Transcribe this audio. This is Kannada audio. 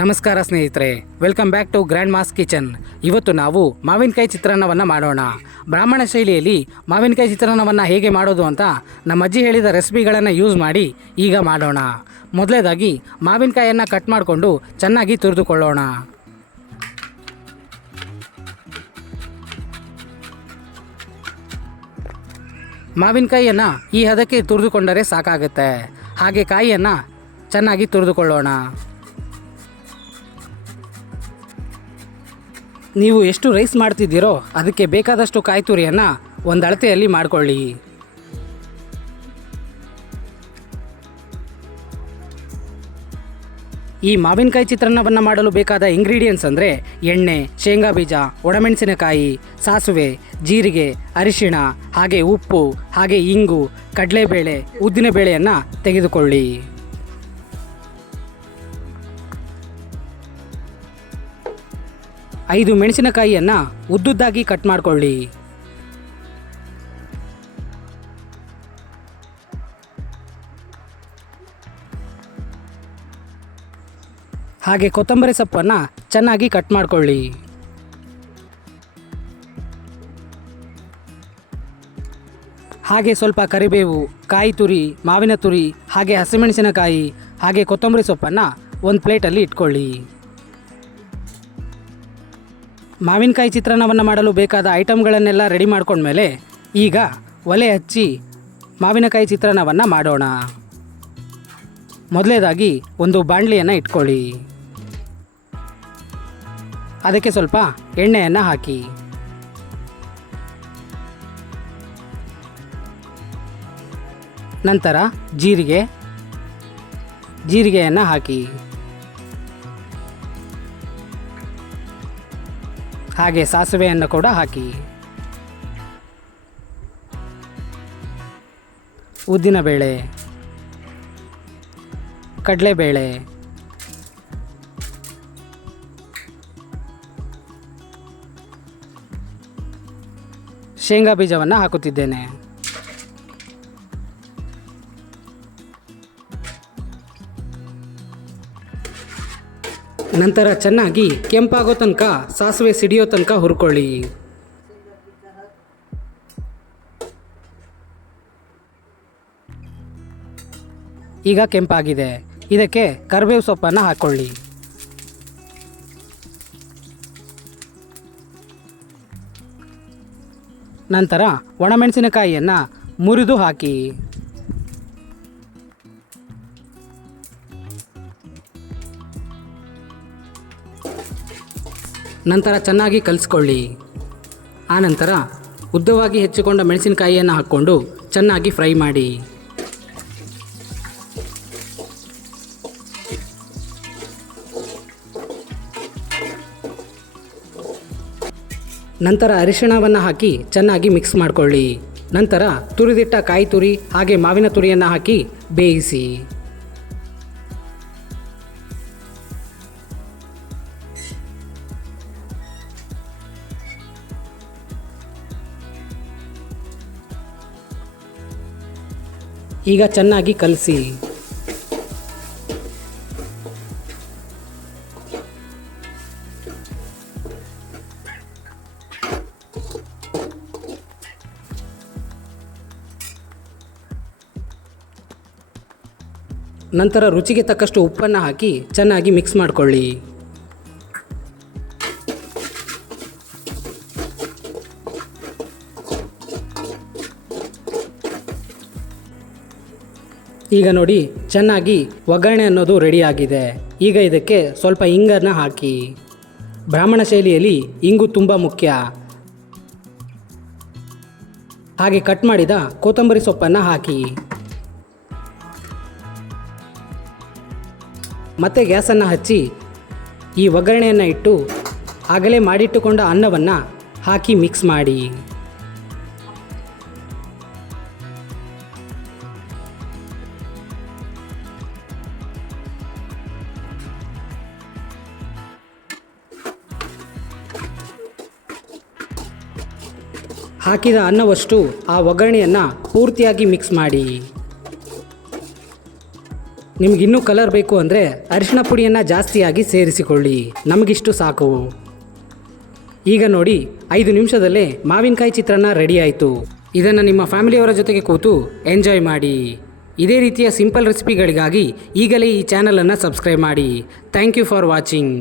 ನಮಸ್ಕಾರ ಸ್ನೇಹಿತರೆ, welcome back to grand mass kitchen. ಇವತ್ತು ನಾವು ಮಾವಿನಕಾಯಿ ಚಿತ್ರಾನ್ನವನ್ನು ಮಾಡೋಣ. ಬ್ರಾಹ್ಮಣ ಶೈಲಿಯಲ್ಲಿ ಮಾವಿನಕಾಯಿ ಚಿತ್ರಾನ್ನವನ್ನು ಹೇಗೆ ಮಾಡೋದು ಅಂತ ನಮ್ಮ ಅಜ್ಜಿ ಹೇಳಿದ ರೆಸಿಪಿಗಳನ್ನು ಯೂಸ್ ಮಾಡಿ ಈಗ ಮಾಡೋಣ. ಮೊದಲೇದಾಗಿ ಮಾವಿನಕಾಯಿಯನ್ನು ಕಟ್ ಮಾಡಿಕೊಂಡು ಚೆನ್ನಾಗಿ ತುರಿದುಕೊಳ್ಳೋಣ. ಮಾವಿನಕಾಯಿಯನ್ನು ಈ ಹದಕ್ಕೆ ತುರಿದುಕೊಂಡರೆ ಸಾಕಾಗುತ್ತೆ. ಹಾಗೆ ಕಾಯಿಯನ್ನು ಚೆನ್ನಾಗಿ ತುರಿದುಕೊಳ್ಳೋಣ. ನೀವು ಎಷ್ಟು ರೈಸ್ ಮಾಡ್ತಿದ್ದೀರೋ ಅದಕ್ಕೆ ಬೇಕಾದಷ್ಟು ಕಾಯಿ ತುರಿಯನ್ನು ಒಂದು ಅಳತೆಯಲ್ಲಿ ಮಾಡಿಕೊಳ್ಳಿ. ಈ ಮಾವಿನಕಾಯಿ ಚಿತ್ರಾನ್ನವನ್ನು ಮಾಡಲು ಬೇಕಾದ ಇಂಗ್ರೀಡಿಯೆಂಟ್ಸ್ ಅಂದರೆ ಎಣ್ಣೆ, ಶೇಂಗಾ ಬೀಜ, ಒಣಮೆಣಸಿನಕಾಯಿ, ಸಾಸಿವೆ, ಜೀರಿಗೆ, ಅರಿಶಿಣ, ಹಾಗೆ ಉಪ್ಪು, ಹಾಗೆ ಇಂಗು, ಕಡಲೆಬೇಳೆ, ಉದ್ದಿನಬೇಳೆಯನ್ನು ತೆಗೆದುಕೊಳ್ಳಿ. ಐದು ಮೆಣಸಿನಕಾಯಿಯನ್ನು ಉದ್ದುದ್ದಾಗಿ ಕಟ್ ಮಾಡಿಕೊಳ್ಳಿ. ಹಾಗೆ ಕೊತ್ತಂಬರಿ ಸೊಪ್ಪನ್ನು ಚೆನ್ನಾಗಿ ಕಟ್ ಮಾಡಿಕೊಳ್ಳಿ. ಹಾಗೆ ಸ್ವಲ್ಪ ಕರಿಬೇವು, ಕಾಯಿ ತುರಿ, ಮಾವಿನ ತುರಿ, ಹಾಗೆ ಹಸಿಮೆಣಸಿನಕಾಯಿ, ಹಾಗೆ ಕೊತ್ತಂಬರಿ ಸೊಪ್ಪನ್ನು ಒಂದು ಪ್ಲೇಟಲ್ಲಿ ಇಟ್ಕೊಳ್ಳಿ. ಮಾವಿನಕಾಯಿ ಚಿತ್ರಾನ್ನವನ್ನು ಮಾಡಲು ಬೇಕಾದ ಐಟಮ್ಗಳನ್ನೆಲ್ಲ ರೆಡಿ ಮಾಡ್ಕೊಂಡ್ಮೇಲೆ ಈಗ ಒಲೆ ಹಚ್ಚಿ ಮಾವಿನಕಾಯಿ ಚಿತ್ರಾನ್ನವನ್ನು ಮಾಡೋಣ. ಮೊದಲೇದಾಗಿ ಒಂದು ಬಾಣಲಿಯನ್ನು ಇಟ್ಕೊಳ್ಳಿ. ಅದಕ್ಕೆ ಸ್ವಲ್ಪ ಎಣ್ಣೆಯನ್ನು ಹಾಕಿ. ನಂತರ ಜೀರಿಗೆಯನ್ನು ಹಾಕಿ. ಹಾಗೆ ಸಾಸಿವೆಯನ್ನು ಕೂಡ ಹಾಕಿ. ಉದ್ದಿನಬೇಳೆ, ಕಡಲೆಬೇಳೆ, ಶೇಂಗಾ ಬೀಜವನ್ನು ಹಾಕುತ್ತಿದ್ದೇನೆ. ನಂತರ ಚೆನ್ನಾಗಿ ಕೆಂಪಾಗೋ ತನಕ, ಸಾಸಿವೆ ಸಿಡಿಯೋ ತನಕ ಹುರ್ಕೊಳ್ಳಿ. ಈಗ ಕೆಂಪಾಗಿದೆ. ಇದಕ್ಕೆ ಕರಿಬೇವು ಸೊಪ್ಪನ್ನು ಹಾಕ್ಕೊಳ್ಳಿ. ನಂತರ ಒಣಮೆಣಸಿನಕಾಯಿಯನ್ನು ಮುರಿದು ಹಾಕಿ. ನಂತರ ಚೆನ್ನಾಗಿ ಕಲಿಸ್ಕೊಳ್ಳಿ. ಆನಂತರ ಉದ್ದವಾಗಿ ಹೆಚ್ಚಿಕೊಂಡ ಮೆಣಸಿನಕಾಯಿಯನ್ನು ಹಾಕ್ಕೊಂಡು ಚೆನ್ನಾಗಿ ಫ್ರೈ ಮಾಡಿ. ನಂತರ ಅರಿಶಿಣವನ್ನು ಹಾಕಿ ಚೆನ್ನಾಗಿ ಮಿಕ್ಸ್ ಮಾಡಿಕೊಳ್ಳಿ. ನಂತರ ತುರಿದಿಟ್ಟ ಕಾಯಿ ತುರಿ ಹಾಗೆ ಮಾವಿನ ತುರಿಯನ್ನು ಹಾಕಿ ಬೇಯಿಸಿ. ಈಗ ಚೆನ್ನಾಗಿ ಕಲಸಿ. ನಂತರ ರುಚಿಗೆ ತಕ್ಕಷ್ಟು ಉಪ್ಪನ್ನು ಹಾಕಿ ಚೆನ್ನಾಗಿ ಮಿಕ್ಸ್ ಮಾಡಿಕೊಳ್ಳಿ. ಈಗ ನೋಡಿ, ಚೆನ್ನಾಗಿ ಒಗ್ಗರಣೆ ಅನ್ನೋದು ರೆಡಿಯಾಗಿದೆ. ಈಗ ಇದಕ್ಕೆ ಸ್ವಲ್ಪ ಇಂಗನ್ನು ಹಾಕಿ. ಬ್ರಾಹ್ಮಣ ಶೈಲಿಯಲ್ಲಿ ಇಂಗು ತುಂಬ ಮುಖ್ಯ. ಹಾಗೆ ಕಟ್ ಮಾಡಿದ ಕೊತ್ತಂಬರಿ ಸೊಪ್ಪನ್ನು ಹಾಕಿ. ಮತ್ತೆ ಗ್ಯಾಸನ್ನು ಹಚ್ಚಿ ಈ ಒಗ್ಗರಣೆಯನ್ನು ಇಟ್ಟು ಆಗಲೇ ಮಾಡಿಟ್ಟುಕೊಂಡ ಅನ್ನವನ್ನು ಹಾಕಿ ಮಿಕ್ಸ್ ಮಾಡಿ. ಹಾಕಿದ ಅನ್ನವಷ್ಟು ಆ ಒಗ್ಗರಣೆಯನ್ನು ಪೂರ್ತಿಯಾಗಿ ಮಿಕ್ಸ್ ಮಾಡಿ. ನಿಮಗಿನ್ನೂ ಕಲರ್ ಬೇಕು ಅಂದರೆ ಅರಿಶಿಣ ಪುಡಿಯನ್ನು ಜಾಸ್ತಿಯಾಗಿ ಸೇರಿಸಿಕೊಳ್ಳಿ. ನಮಗಿಷ್ಟು ಸಾಕು. ಈಗ ನೋಡಿ 5 ನಿಮಿಷದಲ್ಲೇ ಮಾವಿನಕಾಯಿ ಚಿತ್ರಾನ್ನ ರೆಡಿ ಆಯಿತು. ಇದನ್ನು ನಿಮ್ಮ ಫ್ಯಾಮಿಲಿಯವರ ಜೊತೆಗೆ ಕೂತು ಎಂಜಾಯ್ ಮಾಡಿ. ಇದೇ ರೀತಿಯ ಸಿಂಪಲ್ ರೆಸಿಪಿಗಳಿಗಾಗಿ ಈಗಲೇ ಈ ಚಾನಲನ್ನು ಸಬ್ಸ್ಕ್ರೈಬ್ ಮಾಡಿ. Thank you for watching.